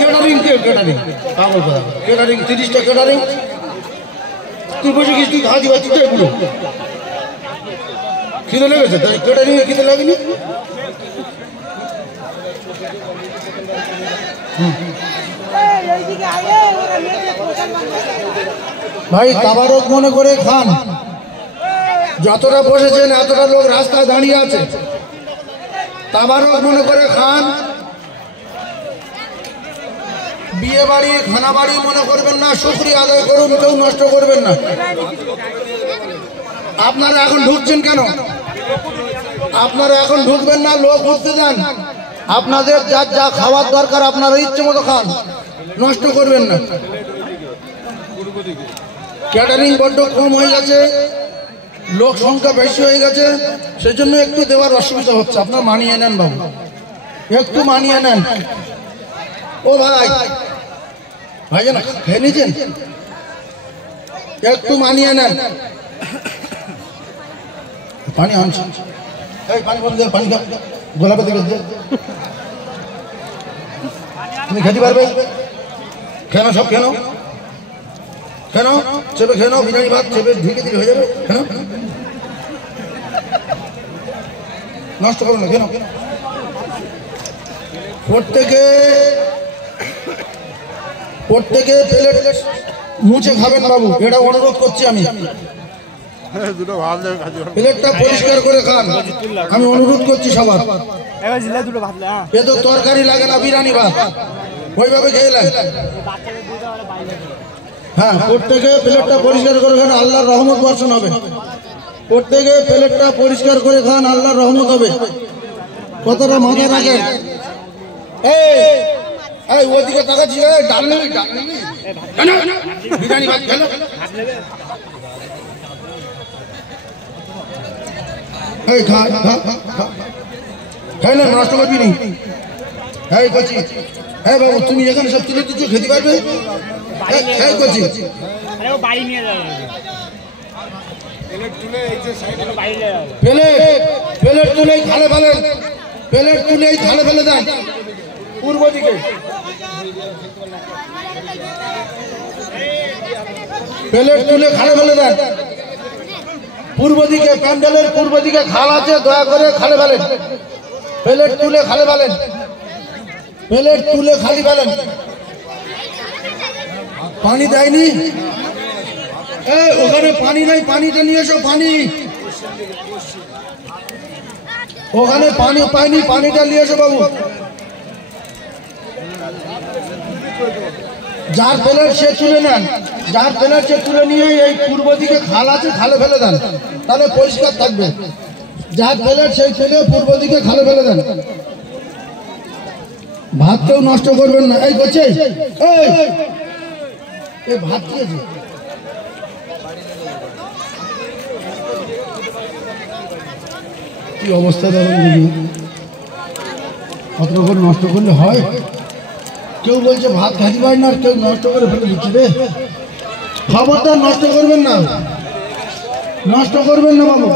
catering পাগল কথা catering 30টা catering তুই বসে গেছিস তুই হাজি বাচ্চি তো এগুলো খিদে লেগেছে তাই কেটারিং এ খিদে লাগেনি ভাই তাবারক মনে করে খান যতটা বসেছেন এতটা লোক রাস্তায় দাঁড়িয়ে আছে তাবারক মনে করে খান বিয়ে বাড়ি খানা বাড়ি মনে করবেন না শুকরিয়া আদায় করুন কেউ নষ্ট করবেন না আপনারা এখন ঢুকছেন কেন আপনারা এখন ঢুকবেন না লোক উঠতে যান আপনাদের যা যা খাওয়ার দরকার আপনারা ইচ্ছে মতো খান নষ্ট করবেন না ক্যাটারিং বড্ড কম হয়ে গেছে লোক সংখ্যা বেশি হয়ে গেছে সেজন্য একটু দেওয়ার অসুবিধা হচ্ছে আপনারা মানিয়ে নেন বাবু একটু মানিয়ে নেন ও ভাই ভাইজান খেয়ে নিয়েছেন একটু মানিয়ে নেন পানি আনছি এই পানি বন্ধ পানি খা গোলাপে দেখে তুমি খেতে পারবে কেন সব কেন কেন চেপে খেয়ে নাও বিরিয়ানি ভাত চেপে ঢেকে দিলে হয়ে যাবে কেন নষ্ট করো না কেন প্রত্যেকে প্লেট মুছে খাবেন বাবু এটা অনুরোধ করছি আমি প্লেটটা পরিষ্কার করে খান আমি অনুরোধ করছি সবার এ তো তরকারি লাগে না বিরিয়ানি ভাত ওইভাবে খেয়ে লাগে হ্যাঁ প্রত্যেকে প্লেটটা পরিষ্কার করে খান আল্লাহর রহমত বর্ষণ হবে প্রত্যেকে প্লেটটা পরিষ্কার করে খান আল্লাহর রহমত হবে কতটা মজা রাখেন এই ওইদিকে তাকাচ্ছি ডাল নেবি বিরিয়ানি ভাত খেলো এই খা খাই না নষ্ট করবি নি এই করছি হ্যাঁ বাবু তুমি এখানে সব তুলে দিচ্ছ খেতে পারবে এই করছি প্লেট তুলে খালে ফেলেন প্লেট তুলে খালে ফেলে দেন পূর্ব দিকে প্লেট তুলে খালে ফেলে দেন পূর্ব দিকে প্যান্ডেলের পূর্ব দিকে খাল আছে দয়া করে খালে ফেলেন প্লেট তুলে খালে ফেলেন প্লেট তুলে খালি ফেলেন পানি দেয়নি ওখানে পানি নাই পানিটা নিয়ে এসো পানি ওখানে পানি পাইনি পানিটা নিয়ে এসো বাবু যার প্লেট সে তুলে নেন যার প্লেট সে তুলে নিয়ে এই পূর্ব দিকে খাল আছে খালে ফেলে দেন তাহলে পরিষ্কার থাকবে যার প্লেট সেই তুলে পূর্ব দিকে খালে ফেলে দেন ভাত কেউ নষ্ট করবেন না এই করছে এই ভাত খেয়েছে কি অবস্থা দেখুন কত করে নষ্ট করলে হয় কেউ বলছে ভাত খাইতে পারি না আর কেউ নষ্ট করে ফেলে দিচ্ছে রে খাবারটা নষ্ট করবেন না বাবু